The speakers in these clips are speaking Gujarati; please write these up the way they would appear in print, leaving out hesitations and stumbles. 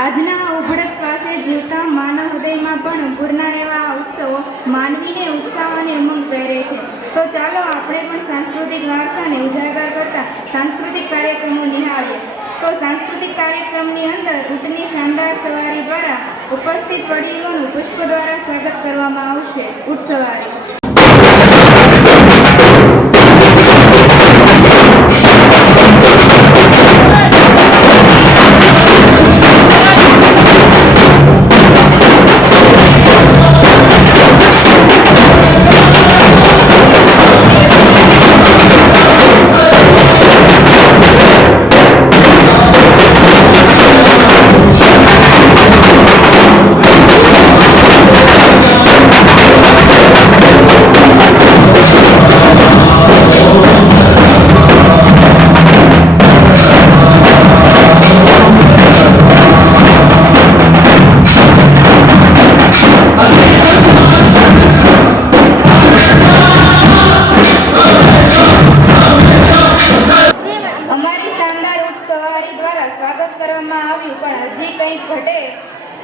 આજના ઉભળક શ્વાસે જીવતા માનવ હૃદયમાં પણ પૂરના એવા ઉત્સવો માનવીને ઉત્સાહ અને ઉમંગ પ્રેરે છે. તો ચાલો આપણે પણ સાંસ્કૃતિક વારસાને ઉજાગર કરતા સાંસ્કૃતિક કાર્યક્રમો નિહાળીએ. તો સાંસ્કૃતિક કાર્યક્રમની અંદર ઊંટની શાનદાર સવારી દ્વારા ઉપસ્થિત વડીલોનું પુષ્પ દ્વારા સ્વાગત કરવામાં આવશે. ઊંટ સવારી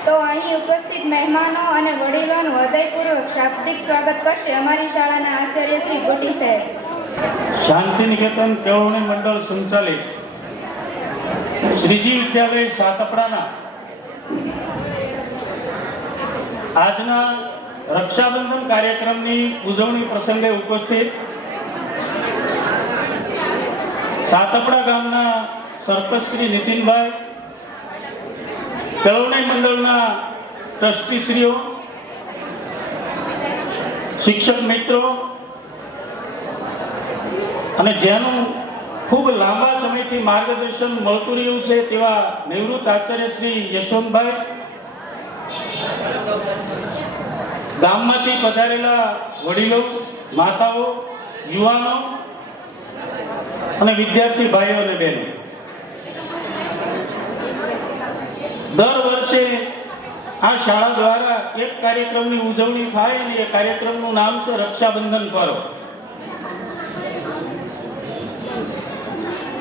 તો અહીં ઉપસ્થિત મહેમાનો અને વડીલોનું હૃદયપૂર્વક શાબ્દિક સ્વાગત કરશે અમારી શાળાના આચાર્ય શ્રી ભૂટી સાહેબ. શાંતિ નિકેતન કેળવણી મંડળ સંચાલિત શ્રીજી વિદ્યાલય સાતપડાના આજના રક્ષાબંધન કાર્યક્રમની ઉજવણી પ્રસંગે ઉપસ્થિત સાતપડા ગામના સરપંચ શ્રી નીતિનભાઈ, કેળવણી મંડળના ટ્રસ્ટીશ્રીઓ, શિક્ષક મિત્રો અને જેનું ખૂબ લાંબા સમયથી માર્ગદર્શન મળતું રહ્યું છે તેવા નિવૃત્ત આચાર્ય શ્રી યશવંતભાઈ, ગામમાંથી પધારેલા વડીલો, માતાઓ, યુવાનો અને વિદ્યાર્થી ભાઈઓ અને બહેનો, દર વર્ષે આ શાળા દ્વારા એક કાર્યક્રમની ઉજવણી થાય અને એ કાર્યક્રમનું નામ છે રક્ષાબંધન પર્વ.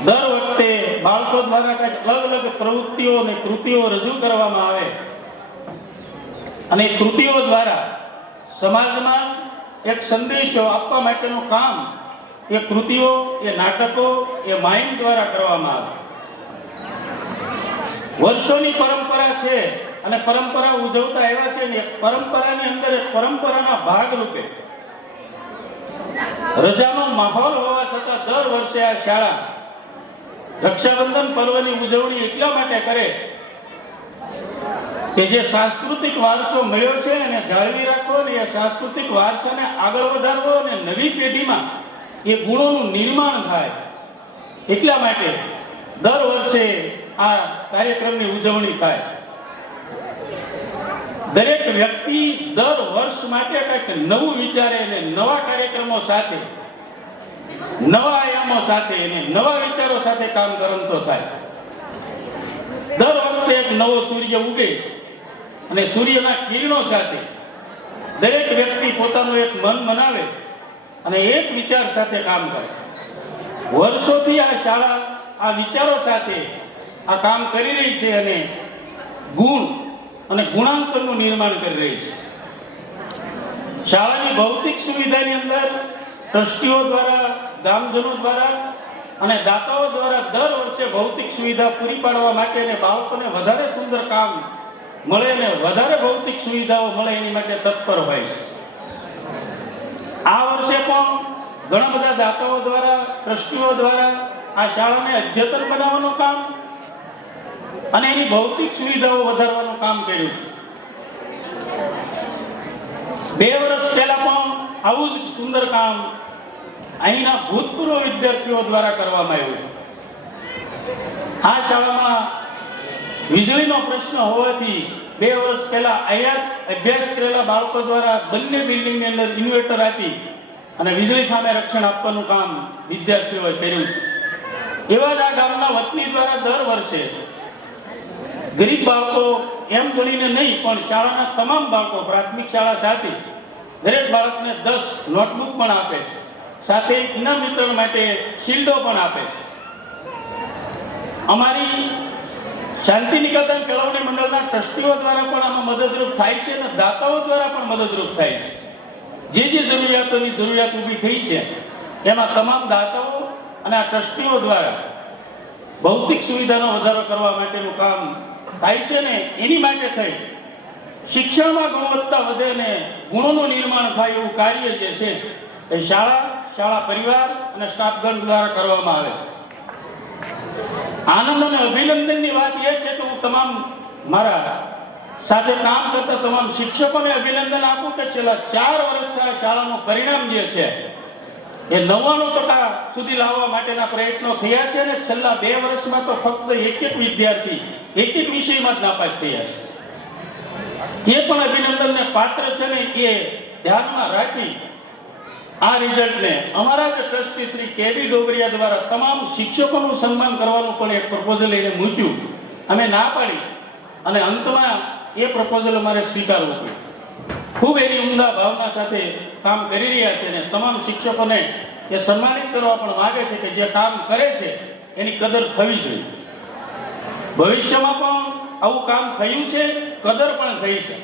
દર વખતે બાળકો દ્વારા કંઈક અલગ અલગ પ્રવૃત્તિઓ અને કૃતિઓ રજૂ કરવામાં આવે અને કૃતિઓ દ્વારા સમાજમાં એક સંદેશો આપવા માટેનું કામ એ કૃતિઓ, એ નાટકો, એ માઇમ દ્વારા કરવામાં આવે. વર્ષોની પરંપરા છે અને પરંપરા ઉજવતા એવા છે ને પરંપરાની અંદર પરંપરાના ભાગરૂપે રજાનો માહોલ હોવા છતાં દર વર્ષે આ શાળા રક્ષાબંધન પર્વની ઉજવણી એટલા માટે કરે કે જે સાંસ્કૃતિક વારસો મળ્યો છે એને જાળવી રાખવો અને એ સાંસ્કૃતિક વારસાને આગળ વધારવો અને નવી પેઢીમાં એ ગુણોનું નિર્માણ થાય. એટલા માટે દર વર્ષે આ કાર્યક્રમની ઉજવણી થાય. દરેક વ્યક્તિ દર વર્ષ માટે કંઈક નવું વિચારે અને નવા કાર્યક્રમો સાથે, નવા આયામો સાથે અને નવા વિચારો સાથે કામ કરતો થાય. દર વખતે એક નવો સૂર્ય ઉગે અને સૂર્યના કિરણો સાથે દરેક વ્યક્તિ પોતાનું એક મન બનાવે અને એક વિચાર સાથે કામ કરે. વર્ષોથી આ શાળા આ વિચારો સાથે આ કામ કરી રહી છે અને ગુણ અને ગુણાંકનનું નિર્માણ કરી રહી છે. શાળાની ભૌતિક સુવિધાની અંદર ટ્રસ્ટીઓ દ્વારા, ગામજનો દ્વારા અને દાતાઓ દ્વારા દર વર્ષે ભૌતિક સુવિધા પૂરી પાડવા માટે અને બાળકોને વધારે સુંદર કામ મળે અને વધારે ભૌતિક સુવિધાઓ મળે એની માટે તત્પર હોય છે. આ વર્ષે પણ ઘણા બધા દાતાઓ દ્વારા, ટ્રસ્ટીઓ દ્વારા આ શાળાને અદ્યતન બનાવવાનું કામ અને એની ભૌતિક સુવિધાઓ વધારવાનું કામ કર્યું છે. 2 વર્ષ પહેલા પણ આવું જ સુંદર કામ અહીંના ભૂતપૂર્વ વિદ્યાર્થીઓ દ્વારા કરવામાં આવ્યું. આ શાળામાં વીજળીનો પ્રશ્ન હોવાથી 2 વર્ષ પહેલા અહીંયા અભ્યાસ કરેલા બાળકો દ્વારા બંને બિલ્ડિંગની અંદર ઇન્વર્ટર આપી અને વીજળી સામે રક્ષણ આપવાનું કામ વિદ્યાર્થીઓએ કર્યું છે. એવા જ આ ગામના વતની દ્વારા દર વર્ષે ગરીબ બાળકો એમ ગણીને નહીં પણ શાળાના તમામ બાળકો, પ્રાથમિક શાળા સાથે દરેક બાળકને 10 નોટબુક પણ આપે છે. સાથે ઇનામ વિતરણ માટે શિલ્ડો પણ આપે છે. અમારી શાંતિ નિકેતન કેળવણી મંડળ ટ્રસ્ટીઓ દ્વારા પણ આમાં મદદરૂપ થાય છે અને દાતાઓ દ્વારા પણ મદદરૂપ થાય છે. જે જરૂરિયાતોની જરૂરિયાત ઊભી થઈ છે એમાં તમામ દાતાઓ અને આ ટ્રસ્ટીઓ દ્વારા ભૌતિક સુવિધાનો વધારો કરવા માટેનું કામ થાય છે ને એની માટે થઈ શિક્ષણમાં ગુણવત્તા વધે ને ગુણોનું નિર્માણ થાય એવું કાર્ય જે છે એ શાળા પરિવાર અને સ્ટાફગણ દ્વારા કરવામાં આવે છે. આનંદ અને અભિનંદનની વાત એ છે કે હું તમામ મારા સાથે કામ કરતા તમામ શિક્ષકોને અભિનંદન આપું કે છેલ્લા 4 વર્ષથી આ શાળાનું પરિણામ જે છે એ 99% સુધી લાવવા માટેના પ્રયત્નો થયા છે અને છેલ્લા 2 વર્ષમાં તો ફક્ત એક વિદ્યાર્થી એક વિષયમાં જ નાપાસ થયા છે. એ પણ અભિનંદનને પાત્ર છે ને એ ધ્યાનમાં રાખી આ રિઝલ્ટને અમારા જ ટ્રસ્ટી શ્રી કેબી ડોબરિયા દ્વારા તમામ શિક્ષકોનું સન્માન કરવાનું પણ એક પ્રપોઝલ લઈને મૂક્યું. અમે ના પાડી અને અંતમાં એ પ્રપોઝલ અમારે સ્વીકારવું પડ્યું. ખૂબ એની ઉમદા ભાવના સાથે કામ કરી રહ્યા છે અને તમામ શિક્ષકોને એ સન્માનિત કરવા પણ માગે છે કે જે કામ કરે છે એની કદર થવી જોઈએ. ભવિષ્યમાં પણ આવું કામ થયું છે, કદર પણ થઈ છે.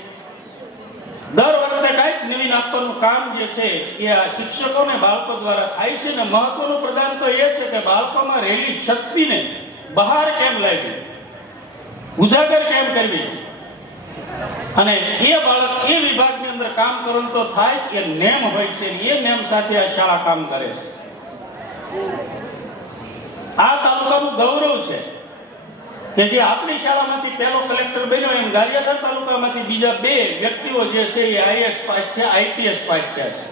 દર વખતે કાંઈક નવીન આપવાનું કામ જે છે એ આ શિક્ષકો અને બાળકો દ્વારા થાય છે ને મહત્વનું પ્રદાન તો એ છે કે બાળકોમાં રહેલી શક્તિને બહાર કેમ લાવવી, ઉજાગર કેમ કરવી અને એ બાળક એ વિભાગની અંદર કામ કરવાનું તો થાય એ નેમ હોય છે. એ નેમ સાથે આ શાળા કામ કરે છે. આ તાલુકાનું ગૌરવ છે કે જે આપણી શાળામાંથી પહેલો કલેક્ટર બન્યો એમ ગારિયાધાર તાલુકામાંથી બીજા 2 વ્યક્તિઓ જે છે એ આઈએએસ પાસ છે, આઈપીએસ પાસ થયા છે.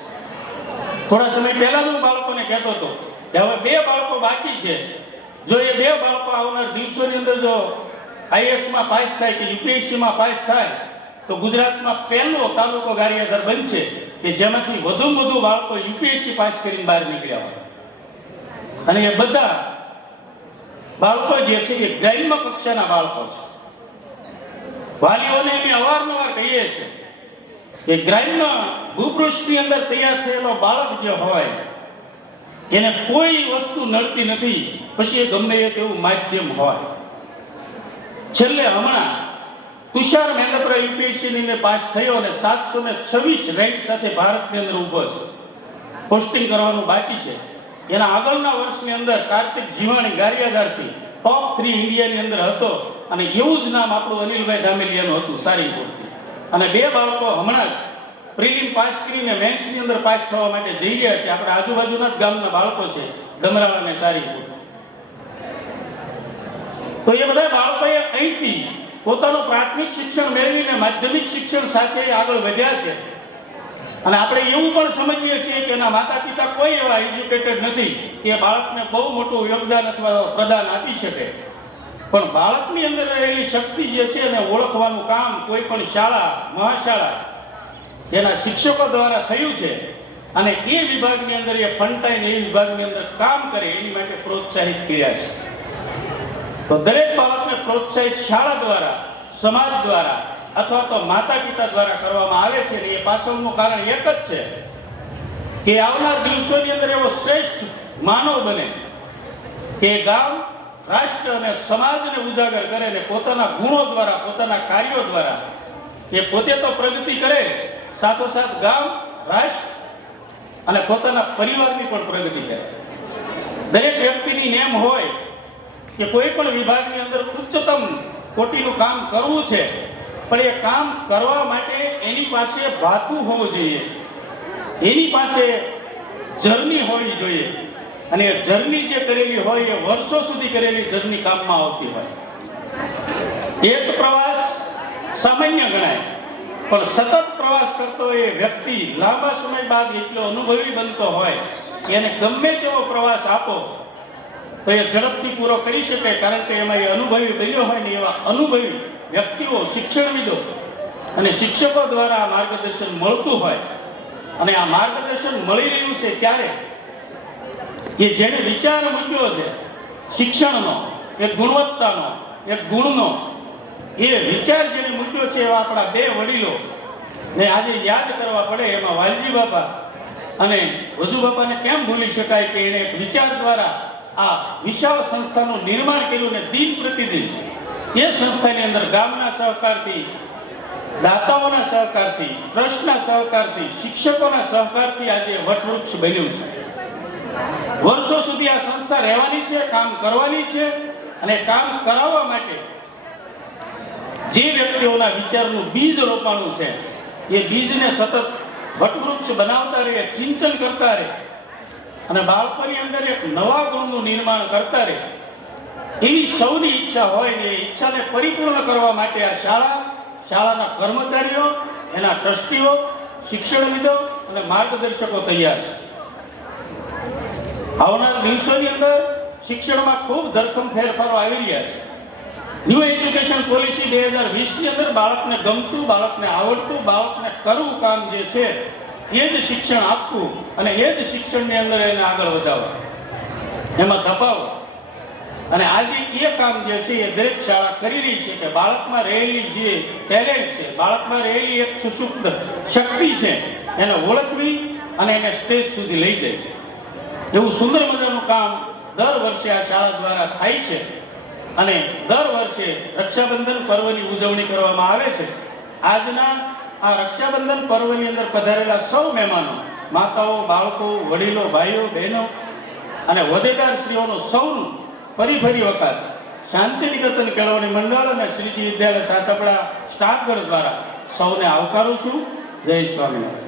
થોડા સમય પહેલા હું બાળકોને કહેતો હતો કે હવે 2 બાળકો બાકી છે. જો એ 2 બાળકો આવનાર દિવસોની અંદર જો આઈએએસમાં પાસ થાય કે યુપીએસસીમાં પાસ થાય તો ગુજરાતમાં પહેલો તાલુકો ગારિયાધાર બનશે કે જેમાંથી વધુમાં વધુ બાળકો યુપીએસસી પાસ કરીને બહાર નીકળ્યા હોય. અને એ બધા બાળકો જે છે એ ગ્રામ્ય કક્ષાના બાળકો છે. વાલીઓને અમે અવારનવાર કહીએ છીએ કે ગ્રામ્ય ભૂપૃષ્ઠની અંદર તૈયાર થયેલો બાળક જે હોય એને કોઈ વસ્તુ નડતી નથી, પછી એ ગમે એ તેવું માધ્યમ હોય. છેલ્લે હમણાં તુષાર મહેન્દ્રપુરા યુપીએસસી ને પાસ થયો અને 726 રેન્ક સાથે ભારતની અંદર ઊભો છે. પોસ્ટિંગ કરવાનું બાકી છે. એના આગળના વર્ષની અંદર કાર્તિક જીવાણી ગારિયાધારથી ટોપ 3 ઇન્ડિયાની અંદર હતો અને એવું જ નામ આપણું અનિલભાઈ ધામેલિયાનું હતું સારીપુરથી. અને 2 બાળકો હમણાં જ પ્રિલિમ પાસ કરીને મેન્સની અંદર પાસ થવા માટે જઈ રહ્યા છે. આપણા આજુબાજુના જ ગામના બાળકો છે, ડમરાળ અને સારીપુર. તો એ બધા બાળકોએ અહીંથી પોતાનું પ્રાથમિક શિક્ષણ મેળવીને માધ્યમિક શિક્ષણ સાથે આગળ વધ્યા છે. અને આપણે એવું પણ સમજીએ છીએ કે એના માતા પિતા કોઈ એવા એજ્યુકેટેડ નથી કે બાળકને બહુ મોટું યોગદાન અથવા પ્રદાન આપી શકે. પણ બાળકની અંદર રહેલી શક્તિ જે છે એને ઓળખવાનું કામ કોઈ પણ શાળા મહાશાળા એના શિક્ષકો દ્વારા થયું છે. અને એ વિભાગની અંદર એ ફંટાઈને એ વિભાગની અંદર કામ કરે એની માટે પ્રોત્સાહિત કર્યા છે. તો દરેક બાળકને પ્રોત્સાહિત શાળા દ્વારા, સમાજ દ્વારા અથવા તો માતા પિતા દ્વારા કરવામાં આવે છે. ને એ પાછળનું કારણ એક જ છે કે આવનાર દિવસોની અંદર એવો શ્રેષ્ઠ માનવ બને કે ગામ, રાષ્ટ્ર અને સમાજને ઉજાગર કરે ને પોતાના ગુણો દ્વારા, પોતાના કાર્યો દ્વારા એ પોતે તો પ્રગતિ કરે, સાથોસાથ ગામ, રાષ્ટ્ર અને પોતાના પરિવારની પણ પ્રગતિ કરે. દરેક વ્યક્તિની નેમ હોય કે કોઈ પણ વિભાગની અંદર ઉચ્ચતમ કોટીનું કામ કરવું છે, પણ એ કામ કરવા માટે એની પાસે ભાતું હોવું જોઈએ, એની પાસે જર્ની હોવી જોઈએ. અને એ જર્ની જે કરેલી હોય એ વર્ષો સુધી કરેલી જર્ની કામમાં આવતી હોય. એક પ્રવાસ સામાન્ય ગણાય, પણ સતત પ્રવાસ કરતો એ વ્યક્તિ લાંબા સમય બાદ એટલો અનુભવી બનતો હોય એને ગમે તેવો પ્રવાસ આપો તો એ ઝડપથી પૂરો કરી શકે. કારણ કે એમાં એ અનુભવી બન્યો હોય ને એવા અનુભવી વ્યક્તિઓ, શિક્ષણવિદો અને શિક્ષકો દ્વારા આ માર્ગદર્શન મળતું હોય. અને આ માર્ગદર્શન મળી રહ્યું છે ત્યારે એ જેને વિચાર મૂક્યો છે શિક્ષણનો, એક ગુણવત્તાનો, એક ગુણનો, એ વિચાર જેને મૂક્યો છે એવા આપણા 2 વડીલો ને આજે યાદ કરવા પડે. એમાં વાલજી બાપા અને વજુ બાપાને કેમ ભૂલી શકાય કે એને એક વિચાર દ્વારા આ વિશાળ સંસ્થાનું નિર્માણ કર્યું ને દિન પ્રતિદિન એ સંસ્થાની અંદર ગામના સહકારથી, દાતાઓના સહકારથી, ટ્રસ્ટના સહકારથી, શિક્ષકોના સહકારથી આજે વટવૃક્ષ બન્યું છે. વર્ષો સુધી આ સંસ્થા રહેવાની છે, કામ કરવાની છે, અને કામ કરાવવા માટે જે વ્યક્તિઓના વિચારનું બીજ રોપાણું છે એ બીજને સતત વટવૃક્ષ બનાવતા રહે, ચિંતન કરતા રહે અને બાળકોની અંદર એક નવા ગુણનું નિર્માણ કરતા રહે, એવી સૌની ઈચ્છા હોય ને એ ઈચ્છાને પરિપૂર્ણ કરવા માટે આ શાળાના કર્મચારીઓ, એના ટ્રસ્ટીઓ, શિક્ષણવિદો અને માર્ગદર્શકો તૈયાર છે. આવનારા દિવસોની અંદર શિક્ષણમાં ખૂબ ધરખમ ફેરફારો આવી રહ્યા છે. ન્યૂ એજ્યુકેશન પોલિસી 2020ની અંદર બાળકને ગમતું, બાળકને આવડતું, બાળકને કરવું કામ જે છે એ જ શિક્ષણ આપવું અને એ જ શિક્ષણની અંદર એને આગળ વધારવા, એમાં ધપાવવા. અને આજે એ કામ જે છે એ દરેક શાળા કરી રહી છે કે બાળકમાં રહેલી જે ટેલેન્ટ છે, બાળકમાં રહેલી એક સુષુપ્ત શક્તિ છે એને ઓળખવી અને એને સ્ટેજ સુધી લઈ જાય. એવું સુંદર મજાનું કામ દર વર્ષે આ શાળા દ્વારા થાય છે. અને દર વર્ષે રક્ષાબંધન પર્વની ઉજવણી કરવામાં આવે છે. આજના આ રક્ષાબંધન પર્વની અંદર પધારેલા સૌ મહેમાનો, માતાઓ, બાળકો, વડીલો, ભાઈઓ, બહેનો અને હોદ્દેદારશ્રીઓનું સૌનું ફરી વખત શાંતિનિકેતન કેળવણી મંડળ અને શ્રીજી વિદ્યાલય સાતપડા સ્ટાફગણ દ્વારા સૌને આવકારું છું. જય સ્વામિનારાયણ.